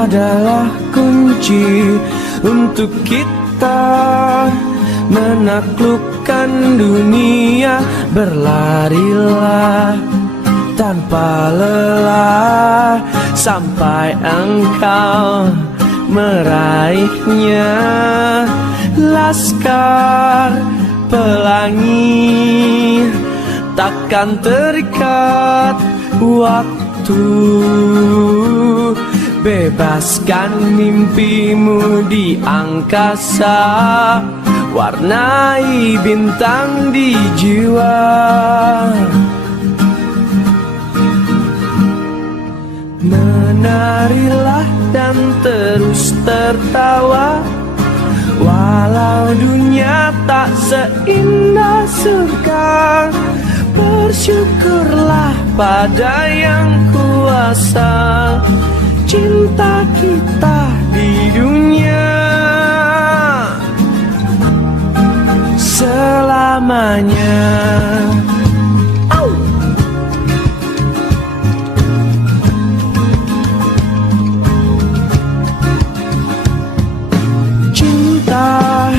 adalah kunci untuk kita menaklukkan dunia. Berlarilah tanpa lelah sampai engkau meraihnya. Laskar pelangi takkan terikat waktu. Bebaskan mimpimu di angkasa, warnai bintang di jiwa. Menarilah dan terus tertawa, walau dunia tak seindah surga. Bersyukurlah pada yang kuasa, cinta kita di dunia selamanya. Cinta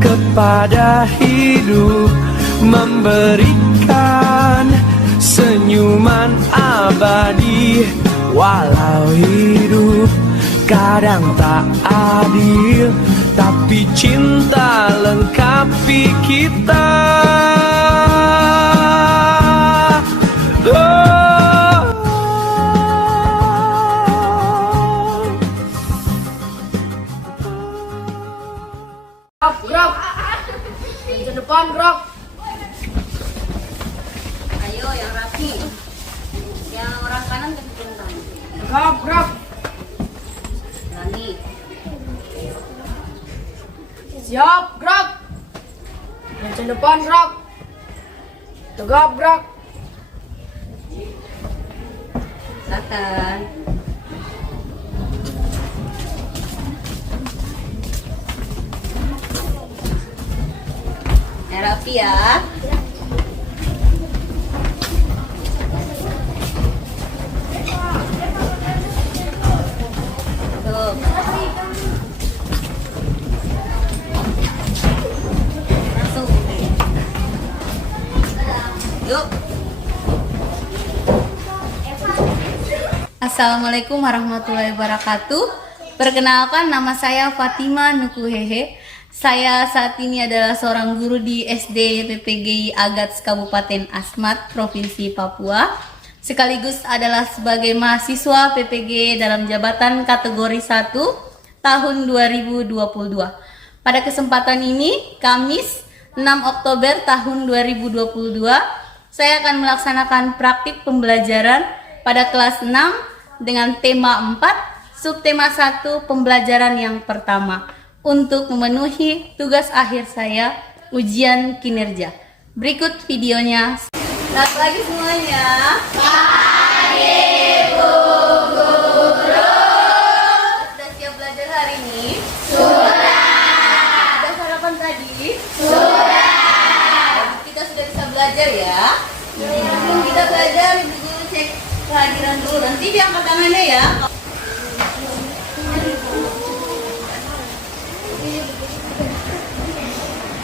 kepada hidup, memberikan senyuman abadi. Walau hidup kadang tak adil, tapi cinta lengkapi kita. Grok, yang depan grok. Ayo yang rapi. Yang orang kanan ke depan. Grok. Berani. Siap, grok. Yang depan grok. Tegap grok. Silakan. Yang rapi ya. Tuh. Masuk. Yuk. Assalamualaikum warahmatullahi wabarakatuh. Perkenalkan, nama saya Fatima Nukuhehe. Saya saat ini adalah seorang guru di SD PPGI Agats Kabupaten Asmat, Provinsi Papua. Sekaligus adalah sebagai mahasiswa PPG dalam jabatan kategori 1 tahun 2022. Pada kesempatan ini, Kamis 6 Oktober tahun 2022, saya akan melaksanakan praktik pembelajaran pada kelas 6 dengan tema 4, subtema 1 pembelajaran yang pertama, untuk memenuhi tugas akhir saya, ujian kinerja. Berikut videonya. Selamat pagi semuanya. Pagi Bu Guru. Sudah siap belajar hari ini? Sudah. Sudah sarapan tadi? Sudah. Kita sudah bisa belajar ya? Sebelum kita belajar, Ibu Guru cek kehadiran dulu. Nanti diangkat tangannya ya.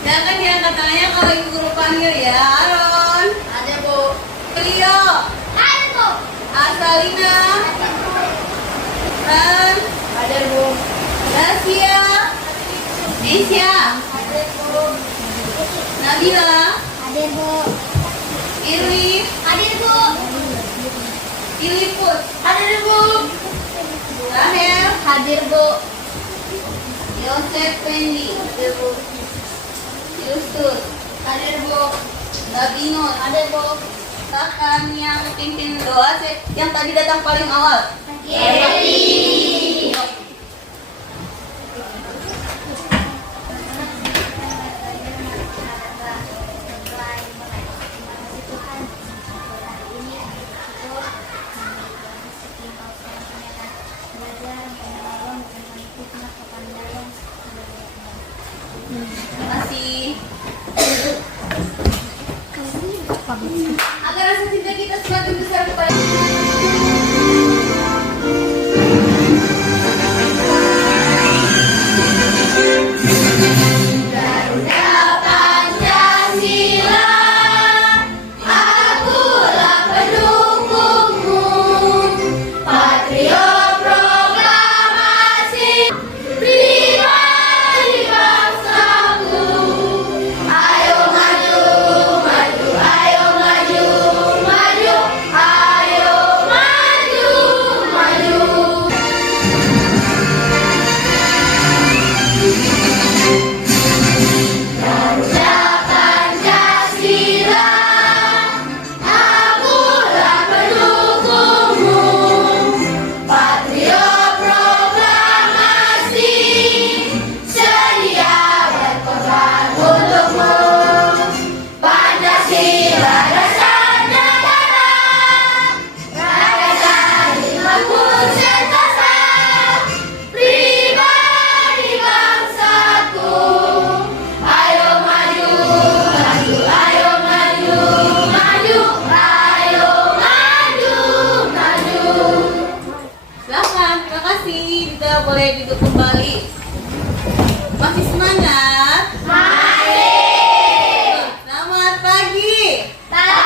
Jangan diangkat tangannya kalau Ibu Guru panggil ya. Aron. Ada Bu. Leo. Ada Bu. Asalina. Ada Bu. Ran. Ada Bu. Rasia. Nesya. Ada Bu. Nabila. Ada Bu. Irwi. Ada Bu. Iliput. Ada Bu. Rahel. Hadir Bu. Yosef Pendi. Hadir Bu. Yusuf, hadir Bu. Babinot, hadir Bu. Kakak yang pimpin doa yang tadi datang paling awal. Geri. Terima kasih. Agar rasa cinta kita semakin besar kepada pagi. Sekali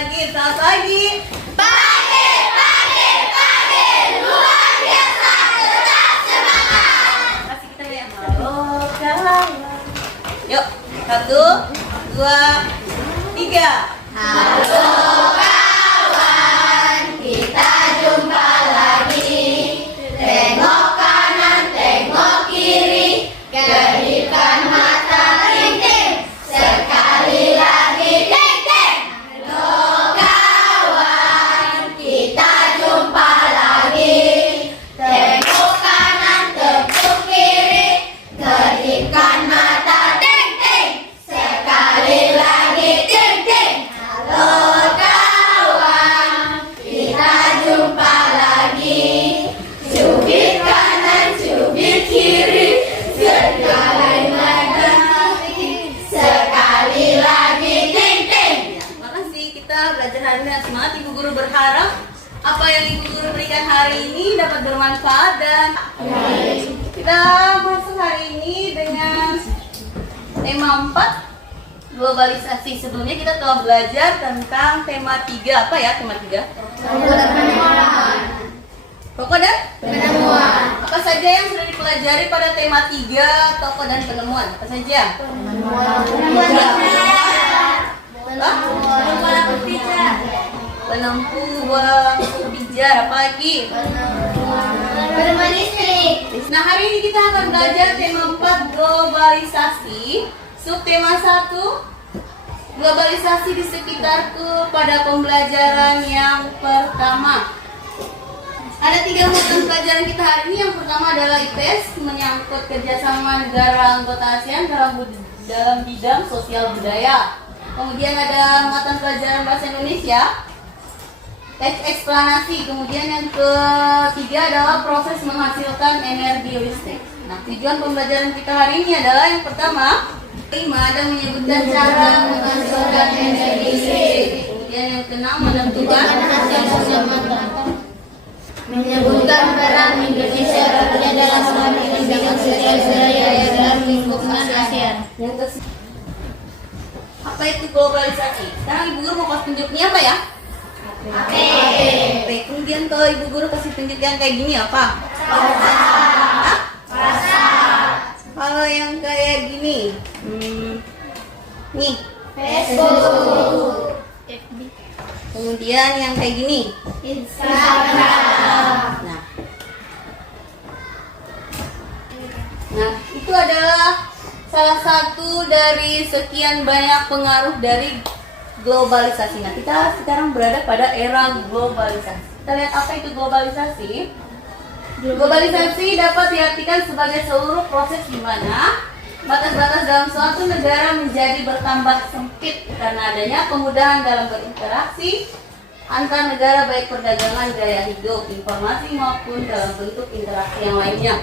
lagi, selamat pagi. Kasih kita lihat. Halo kawan. Yuk, 1, 2, 3. Makasih, kita belajar hari ini dengan semangat. Ibu guru berharap apa yang ibu guru berikan hari ini dapat bermanfaat dan kita masuk hari ini dengan tema 4, globalisasi. Sebelumnya kita telah belajar tentang tema 3. Apa ya tema 3? Tokoh dan penemuan. Apa saja yang sudah dipelajari pada tema 3, tokoh dan penemuan? Apa saja? Penempuh bola pijar. Apa lagi? Nah, hari ini kita akan belajar tema 4, globalisasi. Subtema 1, globalisasi di sekitarku pada pembelajaran yang pertama. Ada 3 mata pelajaran kita hari ini. Yang pertama adalah IPS, menyangkut kerjasama negara anggota ASEAN dalam bidang sosial budaya. Kemudian ada mata pelajaran bahasa Indonesia, teks eksplanasi. Kemudian yang ketiga adalah proses menghasilkan energi listrik. Nah, tujuan pembelajaran kita hari ini adalah yang pertama, ada menyebutkan cara menghasilkan energi listrik. Kemudian yang keenam menentukan menyebutkan peran Indonesia tentunya dalam mengambil bidang sosial budaya dalam lingkungan ASEAN. Yang apa itu globalisasi? Sekarang ibu guru mau kasih tunjuknya apa ya? Oke. Kemudian kalau ibu guru kasih tunjuk yang kayak gini apa? Kalau yang kayak gini, nih. Facebook, Kemudian yang kayak gini. Instagram. Nah, itu adalah salah satu dari sekian banyak pengaruh dari globalisasi. Nah, kita sekarang berada pada era globalisasi. Kita lihat apa itu globalisasi. Globalisasi dapat diartikan sebagai seluruh proses di mana batas-batas dalam suatu negara menjadi bertambah sempit karena adanya kemudahan dalam berinteraksi antar negara, baik perdagangan, gaya hidup, informasi maupun dalam bentuk interaksi yang lainnya.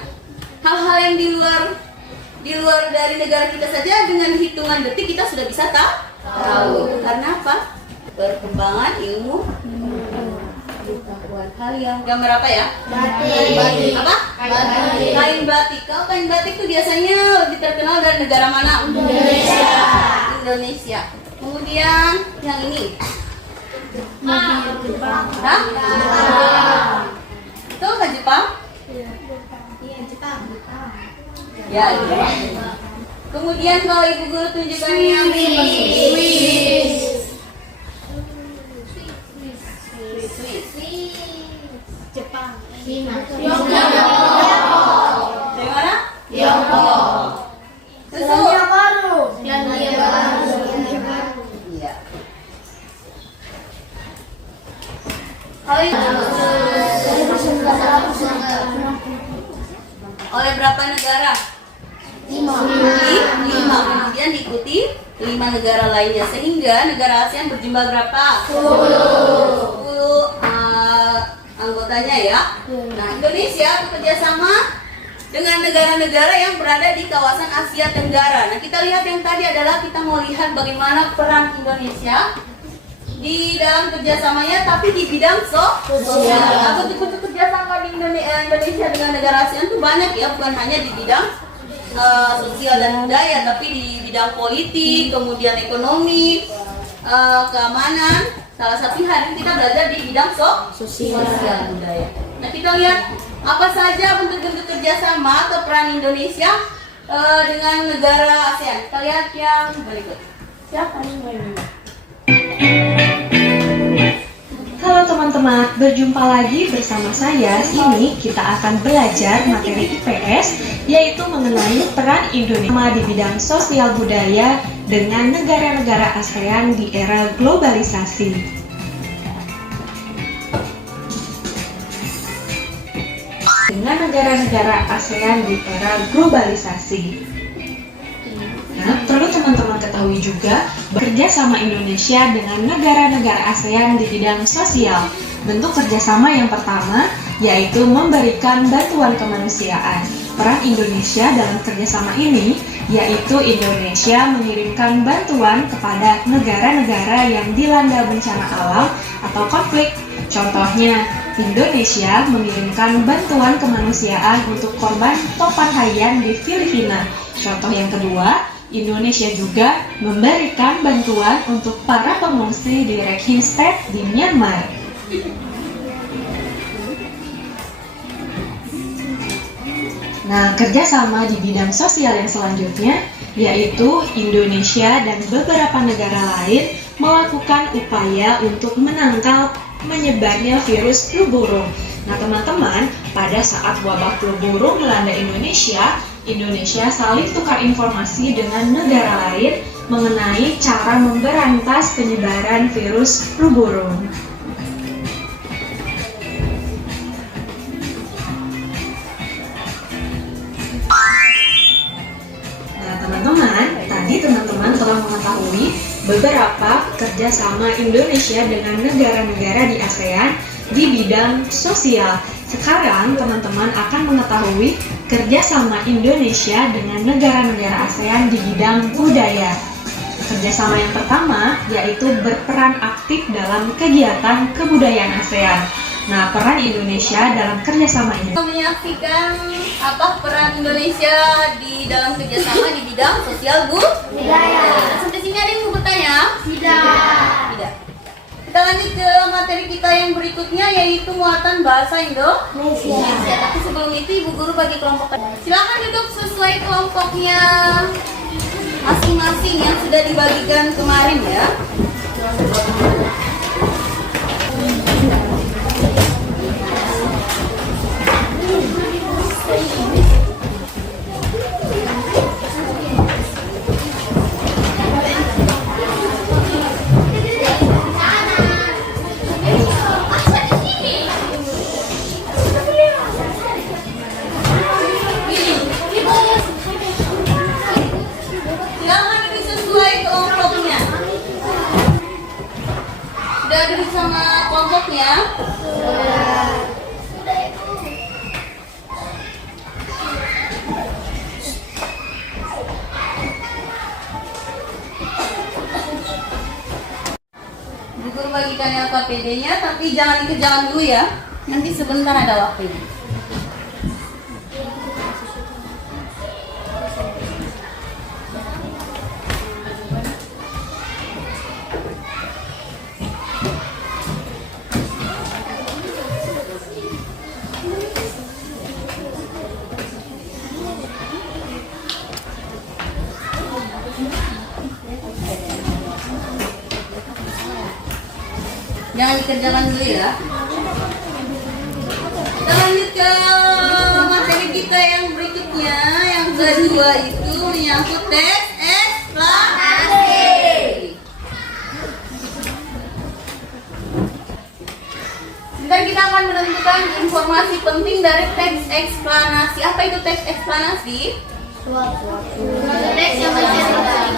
Hal-hal yang di luar dari negara kita saja dengan hitungan detik kita sudah bisa tahu. Karena apa? Perkembangan ilmu pengetahuan. Hal yang gambar apa ya? Batik. Apa? Batik. Kain batik. Kalau kain batik itu biasanya lebih terkenal dari negara mana? Indonesia. Kemudian yang ini. Hah? Itu ke Jepang? Ya, Jepang. Kemudian kalau ibu guru tunjukkan yang Swiss. Jepang. Dari mana? Tiongkok. Susu. Selandia Baru. Iya. Oleh berapa negara? 5. Kemudian diikuti 5 negara lainnya, sehingga negara ASEAN berjumlah berapa? 10 anggotanya ya. Nah, Indonesia bekerjasama dengan negara-negara yang berada di kawasan Asia Tenggara. Nah, kita lihat yang tadi adalah kita mau lihat bagaimana peran Indonesia di dalam kerjasamanya, tapi di bidang sosial. Bentuk-bentuk kerjasama di Indonesia dengan negara ASEAN itu banyak ya, bukan hanya di bidang sosial dan budaya, tapi di bidang politik, kemudian ekonomi, keamanan. Salah satu hari ini kita belajar di bidang sosial budaya. Nah, kita lihat apa saja bentuk-bentuk kerjasama atau peran Indonesia dengan negara ASEAN. Kita lihat yang berikut. Siapa yang mulai dulu? Halo teman-teman, berjumpa lagi bersama saya. Sini kita akan belajar materi IPS, yaitu mengenai peran Indonesia di bidang sosial budaya dengan negara-negara ASEAN di era globalisasi. Dengan negara-negara ASEAN di era globalisasi. Nah, perlu teman-teman ketahui juga kerjasama Indonesia dengan negara-negara ASEAN di bidang sosial. Bentuk kerjasama yang pertama yaitu memberikan bantuan kemanusiaan. Peran Indonesia dalam kerjasama ini yaitu Indonesia mengirimkan bantuan kepada negara-negara yang dilanda bencana alam atau konflik. Contohnya, Indonesia mengirimkan bantuan kemanusiaan untuk korban topan haiyan di Filipina. Contoh yang kedua, Indonesia juga memberikan bantuan untuk para pengungsi di Rakhine State di Myanmar. Nah, kerjasama di bidang sosial yang selanjutnya yaitu Indonesia dan beberapa negara lain melakukan upaya untuk menangkal menyebarnya virus flu burung. Nah, teman-teman, pada saat wabah flu burung melanda Indonesia saling tukar informasi dengan negara lain mengenai cara memberantas penyebaran virus flu burung. Nah, teman-teman, tadi teman-teman telah mengetahui beberapa kerjasama Indonesia dengan negara-negara di ASEAN di bidang sosial. Sekarang teman-teman akan mengetahui kerjasama Indonesia dengan negara-negara ASEAN di bidang budaya. Kerjasama yang pertama yaitu berperan aktif dalam kegiatan kebudayaan ASEAN. Nah, peran Indonesia dalam kerjasama ini. Menyaksikan apa peran Indonesia di dalam kerjasama di bidang sosial budaya. Sampai sini ada yang mau bertanya? Tidak. Kita lanjut ke materi kita yang berikutnya yaitu muatan bahasa Indonesia. Tapi sebelum itu Ibu Guru bagi kelompok. Silakan duduk sesuai kelompoknya masing-masing yang sudah dibagikan kemarin ya. Sudah duduk sama kelompoknya? Bu Guru bagikan LKPD-nya, tapi jangan dikerjakan dulu ya. Nanti sebentar ada waktunya. Jangan dikerjakan dulu ya. Kita lanjut ke materi kita yang berikutnya. Yang kedua itu menyangkut tes eksplanasi. Sebentar kita akan menentukan informasi penting dari teks eksplanasi. Apa itu teks eksplanasi? Teks yang menceritakan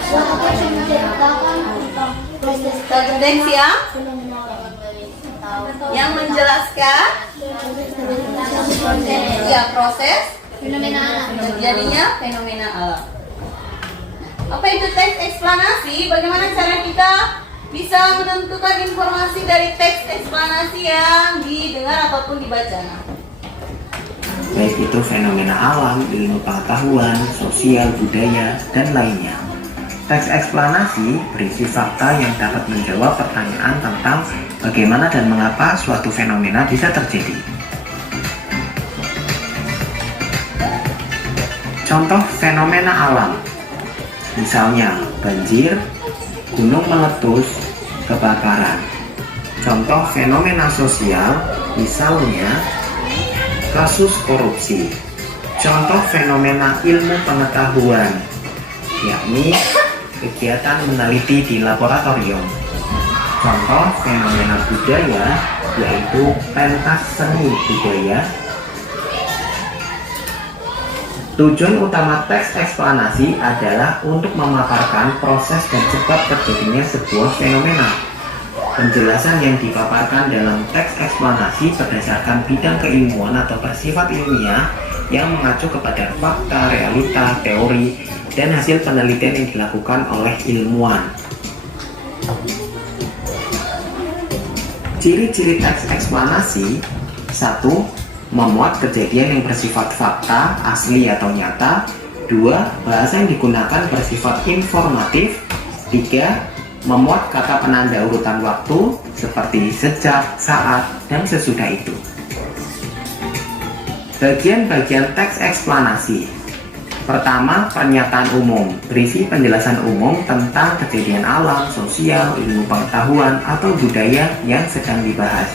Teks yang menjelaskan ya proses terjadinya fenomena alam. Apa itu teks eksplanasi? Bagaimana cara kita bisa menentukan informasi dari teks eksplanasi yang didengar ataupun dibaca? baik itu fenomena alam, ilmu pengetahuan, sosial, budaya, dan lainnya. Teks eksplanasi berisi fakta yang dapat menjawab pertanyaan tentang bagaimana dan mengapa suatu fenomena bisa terjadi. Contoh fenomena alam, misalnya banjir, gunung meletus, kebakaran. Contoh fenomena sosial, misalnya kasus korupsi. Contoh fenomena ilmu pengetahuan, yakni kegiatan meneliti di laboratorium. Contoh fenomena budaya, yaitu pentas seni budaya. Tujuan utama teks eksplanasi adalah untuk memaparkan proses dan sebab terjadinya sebuah fenomena. Penjelasan yang dipaparkan dalam teks eksplanasi berdasarkan bidang keilmuan atau bersifat ilmiah yang mengacu kepada fakta, realita, teori, dan hasil penelitian yang dilakukan oleh ilmuwan. Ciri-ciri teks eksplanasi: 1. Memuat kejadian yang bersifat fakta, asli atau nyata. 2. Bahasa yang digunakan bersifat informatif. 3. Memuat kata penanda urutan waktu seperti sejak, saat, dan sesudah itu. Bagian-bagian teks eksplanasi. Pertama, pernyataan umum, berisi penjelasan umum tentang kejadian alam, sosial, ilmu pengetahuan, atau budaya yang sedang dibahas.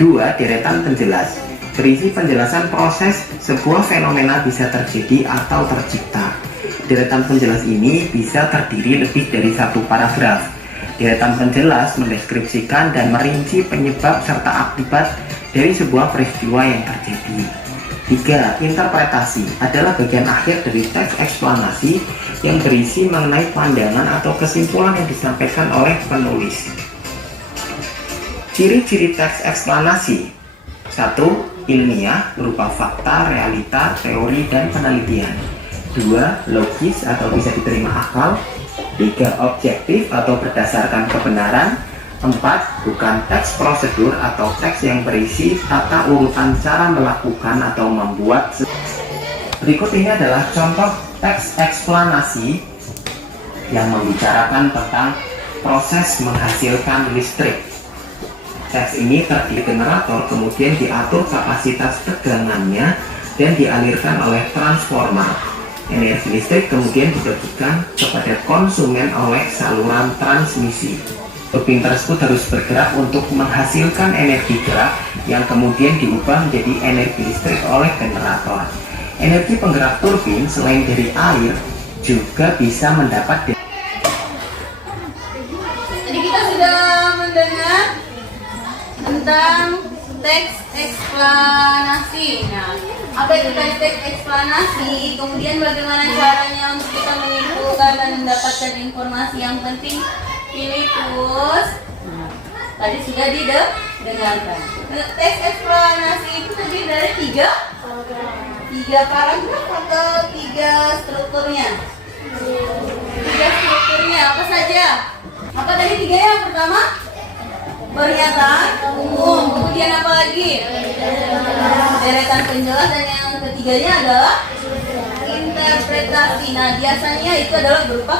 2. Deretan penjelas, berisi penjelasan proses sebuah fenomena bisa terjadi atau tercipta. Deretan penjelas ini bisa terdiri lebih dari satu paragraf. Deretan penjelas mendeskripsikan dan merinci penyebab serta akibat dari sebuah peristiwa yang terjadi. 3. Interpretasi adalah bagian akhir dari teks eksplanasi yang berisi mengenai pandangan atau kesimpulan yang disampaikan oleh penulis. Ciri-ciri teks eksplanasi: 1. Ilmiah berupa fakta, realita, teori, dan penelitian. 2. Logis atau bisa diterima akal. 3. Objektif atau berdasarkan kebenaran. 4. Bukan teks prosedur atau teks yang berisi tata urutan cara melakukan atau membuat. Berikut ini adalah contoh teks eksplanasi yang membicarakan tentang proses menghasilkan listrik. Teks ini terdiri generator, kemudian diatur kapasitas tegangannya dan dialirkan oleh transformer. Energi listrik kemudian dibagikan kepada konsumen oleh saluran transmisi. Turbin tersebut harus bergerak untuk menghasilkan energi gerak yang kemudian diubah menjadi energi listrik oleh generator. Energi penggerak turbin selain dari air juga bisa mendapat. Jadi kita sudah mendengar tentang teks eksplanasi. Nah, apa itu teks eksplanasi? Kemudian bagaimana caranya untuk kita menyimpulkan dan mendapatkan informasi yang penting? Ini terus. Tadi sudah didengarkan. Teks eksplanasi itu terdiri dari tiga paragraf atau tiga strukturnya? Tiga strukturnya apa saja? Apa tadi tiga? Yang pertama pernyataan umum, kemudian apa lagi? Deretan penjelas, dan yang ketiganya adalah interpretasi. Nah, biasanya itu adalah berupa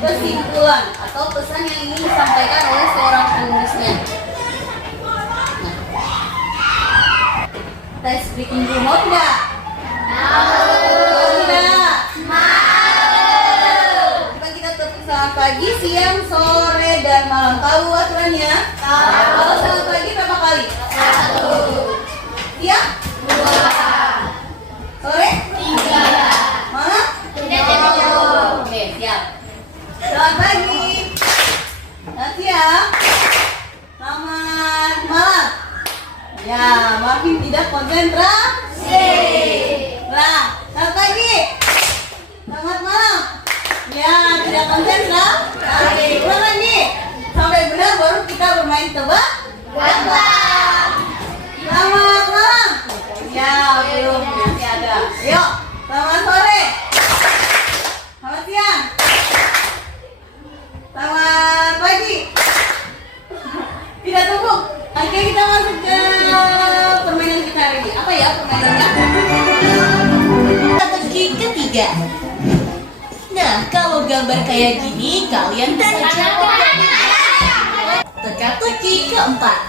kesimpulan atau pesan yang ingin disampaikan oleh seorang penulisnya. Tes bikin dulu mau tidak? Tidak. Kita tetap selamat pagi, siang, sore, dan malam. Tahu aturannya? Kalau selamat pagi berapa kali? 1. Siang? 2. Sore? 3. Malam? 1. Oke, siap. Selamat pagi. Selamat siang. Selamat malam. Ya, makin tidak konsentrasi. Nah, selamat pagi. Selamat malam. Ya, tidak konsentrasi. Ulang lagi. Sampai benar baru kita bermain tebak-tebakan. Selamat malam. Ya, belum. Masih ada. Yuk, selamat sore. Selamat siang. Selamat pagi. Tidak tunggu. Oke, kita masuk ke permainan kita hari ini. Apa ya permainannya? ya? Nah, kalau gambar kayak gini, kalian bisa jawab. Teka-teki keempat.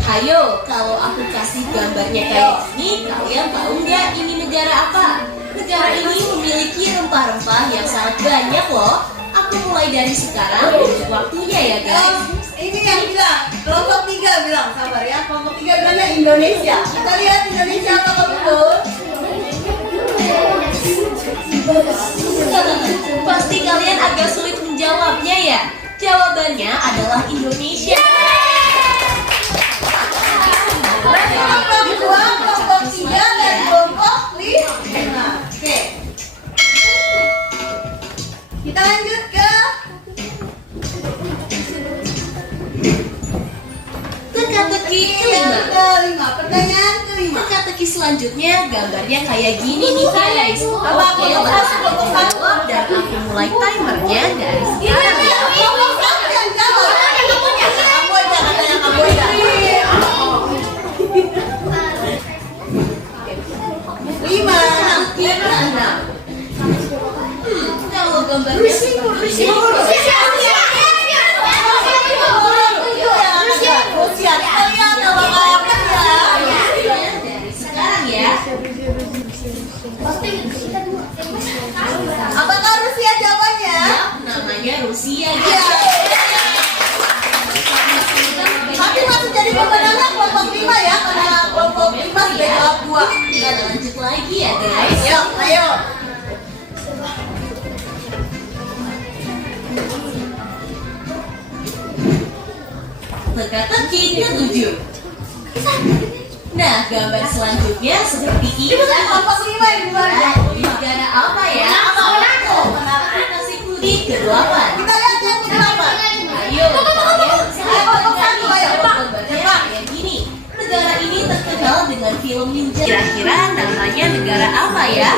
Hayo, kalau aku kasih gambarnya kayak gini, kalian tahu nggak ini negara apa? Negara ini memiliki rempah-rempah yang sangat banyak loh. Aku mulai dari sekarang untuk waktunya ya guys. Ini yang bilang, kelompok 3 bilang, sabar ya, kelompok 3 bilangnya Indonesia. Kita lihat Indonesia apakah betul? Pasti kalian agak sulit menjawabnya ya. Jawabannya adalah Indonesia. Berarti kelompok 2, kelompok 3, dan kelompok 5. Oke. Kita lanjut ke Teka-teki kelima. kelima. Pertanyaan kelima. Teka-teki selanjutnya gambarnya kayak gini nih guys. Apa Oke, kelompok langsung 1, kelompok 1? jawab dan aku mulai timernya dari Ini sekarang ya. kelompok 1 yang jawab. Kamboja, katanya Kamboja. 5. Kalau gambarnya seperti ini, Rusia. Kita lihat apakah apa ya. dari sekarang ya. Apakah Rusia jawabannya? Namanya Rusia Iya. guys. Tapi masih jadi pemenangnya kelompok 5 ya, karena kelompok 5 sudah jawab 2. Kita lanjut lagi ya guys. Ayo, ayo. Teka-teki ke-7. Nah, gambar selanjutnya seperti ini. Kelompok 5 yang gimana? Negara apa ya? Monaco. Nasi kuning ke-8. Kita lihat yang ke-8. Ayo, kalian bisa kelompok 1, ayo. gambarnya kayak gini. Negara ini terkenal dengan film ninja. Kira-kira namanya negara apa ya?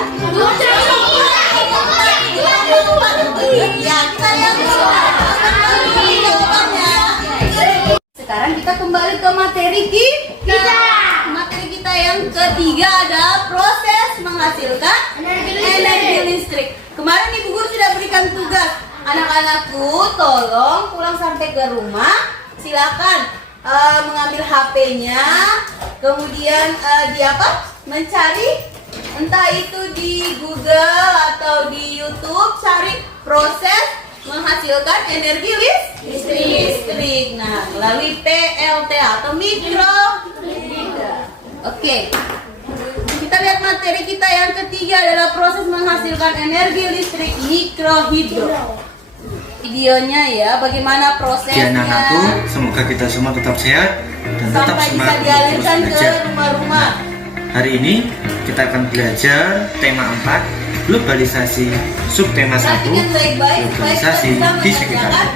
Ya, kita lihat jawabannya. Sekarang kita kembali ke materi kita. Materi kita yang ketiga adalah proses menghasilkan energi listrik. Kemarin Ibu Guru sudah berikan tugas. Anak-anakku tolong pulang sampai ke rumah. Silakan mengambil HP-nya. Kemudian mencari entah itu di Google atau di YouTube, cari proses menghasilkan energi listrik. Nah, melalui PLTA atau mikro. Oke. Kita lihat materi kita yang ketiga adalah proses menghasilkan energi listrik mikrohidro. Videonya ya, bagaimana prosesnya. Ujian anakku, semoga kita semua tetap sehat dan tetap Sampai bisa semangat untuk dialirkan terus ke belajar. rumah-rumah. Hari ini kita akan belajar tema 4, globalisasi, subtema 1, Perhatikan baik-baik supaya kita globalisasi bisa di sekitar. mengerjakan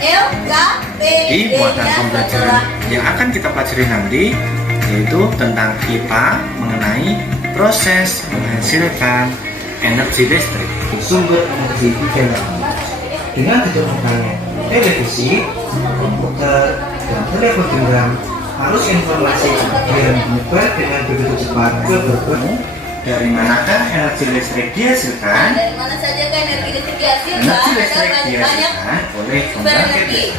LKPD Di muatan pembelajaran yang akan kita pelajari nanti yaitu tentang IPA mengenai proses menghasilkan energi listrik. Sumber energi dikenal dengan ditemukannya televisi, komputer, dan telepon genggam, arus informasi yang menyebar dengan begitu cepat ke berbagai. Dari manakah energi listrik dihasilkan? Dari mana saja kan energi listrik dihasilkan? Energi Ada listrik banyak dihasilkan oleh sumber pembangkit energi. listrik.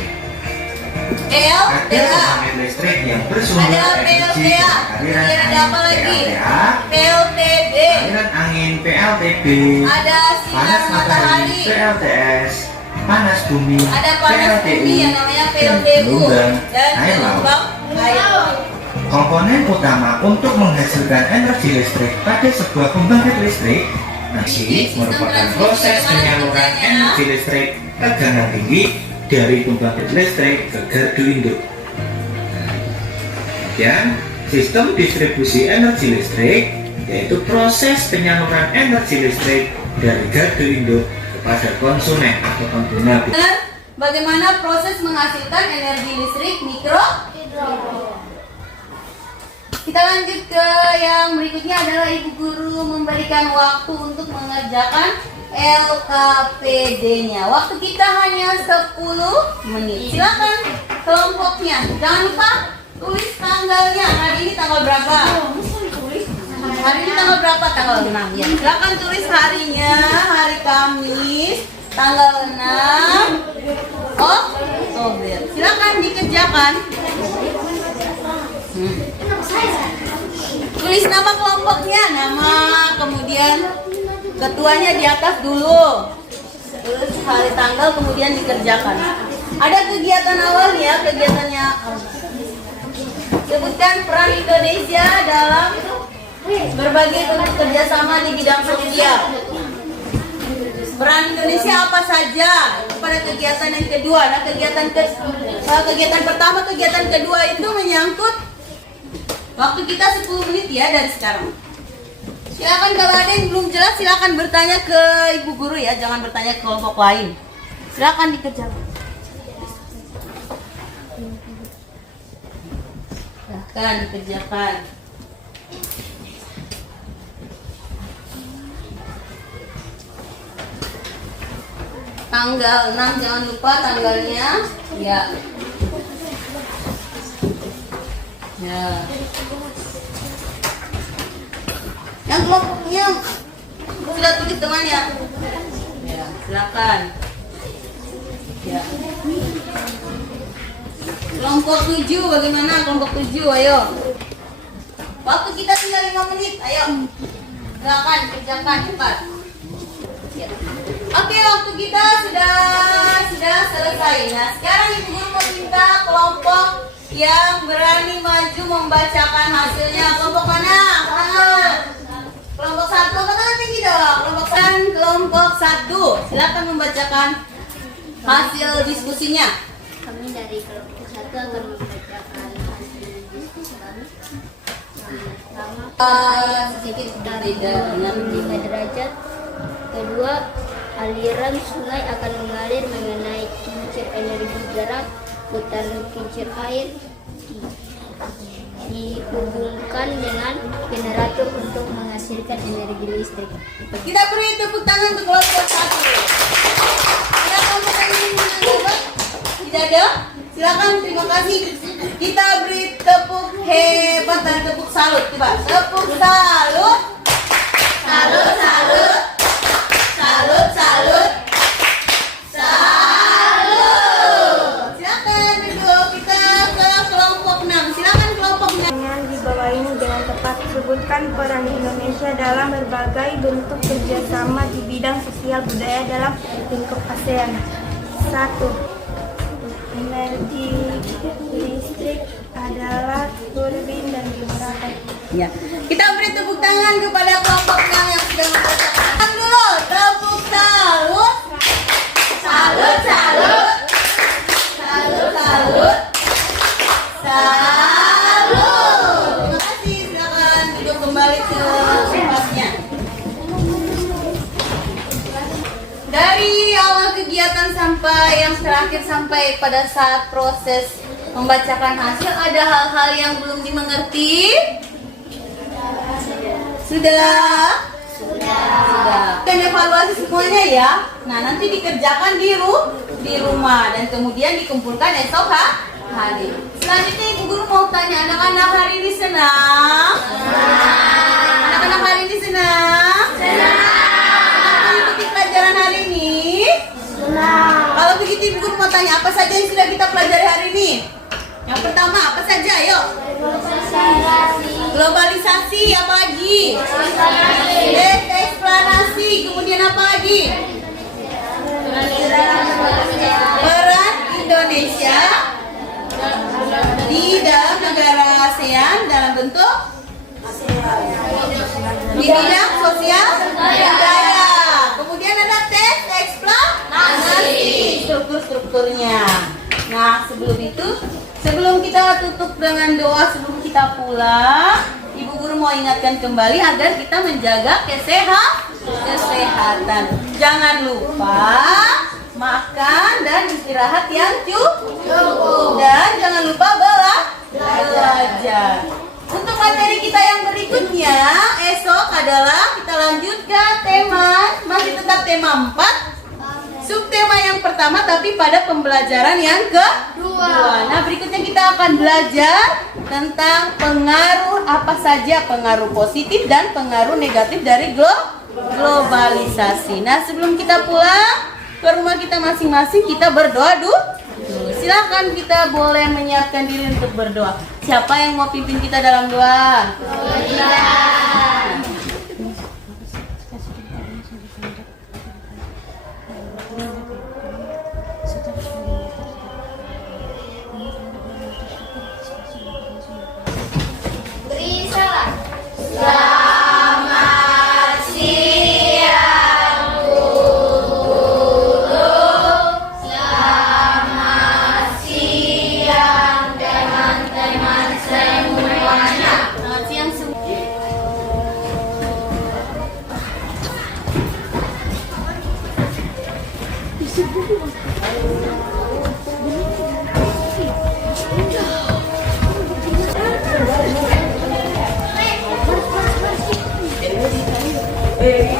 LTA. Ada pembangkit listrik yang bersumber Ada energi PLTA. dari aliran Kemudian ada apa angin lagi? PLTA, PLTB. aliran angin PLTB, Ada sinar panas matahari matahari. PLTS, panas bumi Ada panas PLTU, bumi yang namanya dan PLTU gelombang dan air laut. gelombang air laut. Komponen utama untuk menghasilkan energi listrik pada sebuah pembangkit listrik merupakan proses penyaluran energi listrik tegangan tinggi dari pembangkit listrik ke gardu induk. Dan sistem distribusi energi listrik yaitu proses penyaluran energi listrik dari gardu induk kepada konsumen atau pengguna. Bagaimana proses menghasilkan energi listrik mikrohidro? Kita lanjut ke yang berikutnya adalah Ibu Guru memberikan waktu untuk mengerjakan LKPD-nya. Waktu kita hanya 10 menit. Silakan kelompoknya. Jangan lupa tulis tanggalnya. Hari ini tanggal berapa? Hari ini tanggal berapa? Tanggal 6 ya. Silakan tulis harinya, hari Kamis, tanggal 6 Oktober. Silakan dikerjakan. Tulis nama kelompoknya, nama, kemudian ketuanya di atas dulu. Terus hari tanggal kemudian dikerjakan. Ada kegiatan awalnya, kegiatannya. Sebutkan peran Indonesia dalam berbagai bentuk kerjasama di bidang sosial. Peran Indonesia apa saja pada kegiatan yang kedua? Nah, kegiatan pertama, kegiatan kedua itu menyangkut waktu kita 10 menit ya dari sekarang. Silakan kalau ada yang belum jelas silakan bertanya ke ibu guru ya, jangan bertanya ke kelompok lain. Silakan dikerjakan. Silakan dikerjakan. Tanggal 6 jangan lupa tanggalnya. Ya. Ya. Yang kelompoknya sudah tulis temannya. Ya, silakan. Ya. Kelompok 7 bagaimana? Kelompok 7 ayo. Waktu kita tinggal 5 menit, ayo. Silakan kerjakan cepat. Ya. Oke, waktu kita sudah selesai. Nah, sekarang ibu guru meminta kelompok yang berani maju membacakan hasilnya. Kelompok mana? Kelompok 1, angkat tinggi dong. Kelompok 1, silakan membacakan hasil diskusinya. Kami dari kelompok 1 akan membacakan hasil diskusi kami. Pertama, Sedikit berbeda dengan 5 derajat. Kedua, aliran sungai akan mengalir mengenai kincir energi gerak, putaran kincir air dihubungkan dengan generator untuk menghasilkan energi listrik. Kita beri tepuk tangan untuk kelompok 1. Ada kelompok yang ingin mencoba? Tidak ada? Silakan, terima kasih. Kita beri tepuk hebat dan tepuk salut. Coba, tepuk salut. Salut, salut. Salut, salut. Salut. Silakan duduk. Kita ke kelompok 6. Silakan kelompok 6. Yang di bawah ini dengan tepat sebutkan peran Indonesia dalam berbagai bentuk kerjasama di bidang sosial budaya dalam lingkup ASEAN. 1. Energi listrik adalah turbin dan generator. Ya. Kita beri tepuk tangan kepada kelompok 6 yang sudah membacakan. Tangan dulu, tepuk salut. Salut, salut. Salut, salut. Salut. Terima kasih, silakan duduk kembali ke tempatnya. Dari awal kegiatan sampai yang terakhir sampai pada saat proses membacakan hasil, ada hal-hal yang belum dimengerti? Sudah? Sudah. Dan evaluasi semuanya ya. Nah, nanti dikerjakan di rumah dan kemudian dikumpulkan esok hari. Selanjutnya ibu guru mau tanya, anak-anak hari ini senang? Anak-anak hari ini senang? Mengikuti pelajaran hari ini? Kalau begitu ibu guru mau tanya, apa saja yang sudah kita pelajari hari ini? Yang pertama apa saja? Ayo. Globalisasi, apa lagi? Eksplanasi, kemudian apa lagi? Peran Indonesia di dalam negara ASEAN dalam bentuk di bidang sosial budaya. Kemudian ada tes eksplanasi, strukturnya. Nah, sebelum kita tutup dengan doa sebelum kita pulang, ibu guru mau ingatkan kembali agar kita menjaga kesehatan. Jangan lupa makan dan istirahat yang cukup. Dan jangan lupa belajar. Untuk materi kita yang berikutnya, esok adalah kita lanjut ke tema, masih tetap tema 4. Subtema yang pertama tapi pada pembelajaran yang kedua. Nah, berikutnya kita akan belajar tentang pengaruh apa saja, pengaruh positif dan pengaruh negatif dari globalisasi. Nah, sebelum kita pulang ke rumah kita masing-masing, kita berdoa dulu. Silahkan, kita boleh menyiapkan diri untuk berdoa. Siapa yang mau pimpin kita dalam doa? Beri salam. Selamat siang guru. Selamat siang teman-teman semuanya. Selamat siang semua. Eh,